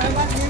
Bom.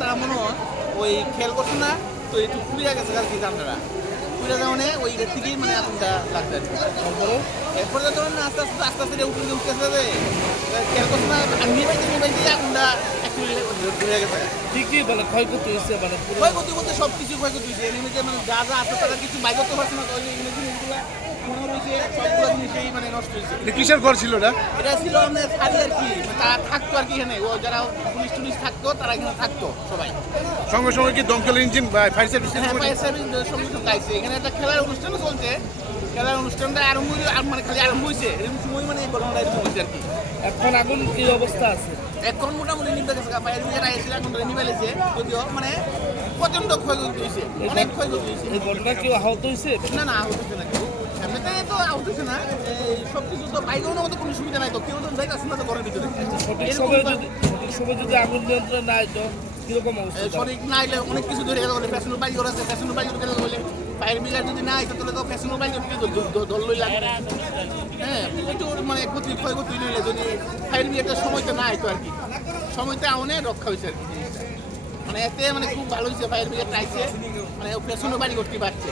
তারা মনে হয় ওই খেয়াল করছে না তো একটু পুড়িয়া গেছে আর কি জানলারা। পুড়ে যাওয়ানে ওই এর থেকেই মানে আগুনটা লাগছে তারপরে? এরপরে তো ধরুন আস্তে আস্তে আস্তে আস্তে উঠে উঠতেছে যে খেয়াল করছে না আর নিবাইতে নিবাইতে আগুনটা অ্যাকচুয়ালি ধরে গেছে। কি কি মানে ক্ষয়ক্ষতি হয়েছে মানে ক্ষয়ক্ষতি বলতে সব কিছু ক্ষয়ক্ষতি হয়েছে। মধ্যে মানে যা যা আছে তারা কিছু বাইর করতে পারছে না তো ইংরেজি জিনিসগুলো মনে মানে হয়েছে। কিসের ঘর ছিল না এটা ছিল আমাদের শাড়ি আর কি তারা থাকতো আর কি এখানে। ও যারা পুলিশ টুলিশ থাকতো তারা এখানে থাকতো সবাই। সঙ্গে সঙ্গে কি দমকল ইঞ্জিন বা ফায়ার সার্ভিস ফায়ার সার্ভিস সঙ্গে সঙ্গে আইছে এখানে একটা খেলার অনুষ্ঠানও চলছে। খেলার অনুষ্ঠানটা আরম্ভ আর মানে খালি আরম্ভ হয়েছে এরকম সময় মানে এই ঘটনাটা এরকম হয়েছে আর কি। এখন আগুন কি অবস্থা আছে? এখন মোটামুটি নিবে গেছে ফায়ার ব্রিগেড আইসে এখন নিবে লেছে। যদিও মানে প্রচণ্ড ক্ষয়ক্ষতি হয়েছে অনেক ক্ষয়ক্ষতি হয়েছে এই ঘটনা কেউ আহত হয়েছে না না আহত হচ্ছে না তো আহত হচ্ছে না এই সব কিছু তো বাইকেও মতো কোনো সুবিধা নাই তো। কেউ তো যাইতেছে না তো ঘরের ভিতরে। সঠিক সময় যদি সঠিক সময় যদি আগুন নিয়ন্ত্রণ না কীরকম অবস্থা? সঠিক না এলে অনেক কিছু ধরে গেল বলে ফ্যাশন বাইক আছে ফ্যাশন বাইক গেলে বলে? ফায়ার ব্রিগেড যদি না আইতো তাহলে তো ফ্যাশন বাইক ধর লাগে হ্যাঁ একটু মানে ক্ষতি ক্ষয়ক্ষতি নইলে যদি ফায়ার ব্রিগেডের সময়তে না আইতো আর কি। সময়তে অনেক রক্ষা হয়েছে আর কি। মানে এতে মানে খুব ভালো হয়েছে ফায়ার ব্রিগেড মানে ফ্যাশনও বাড়ি করতে পারছে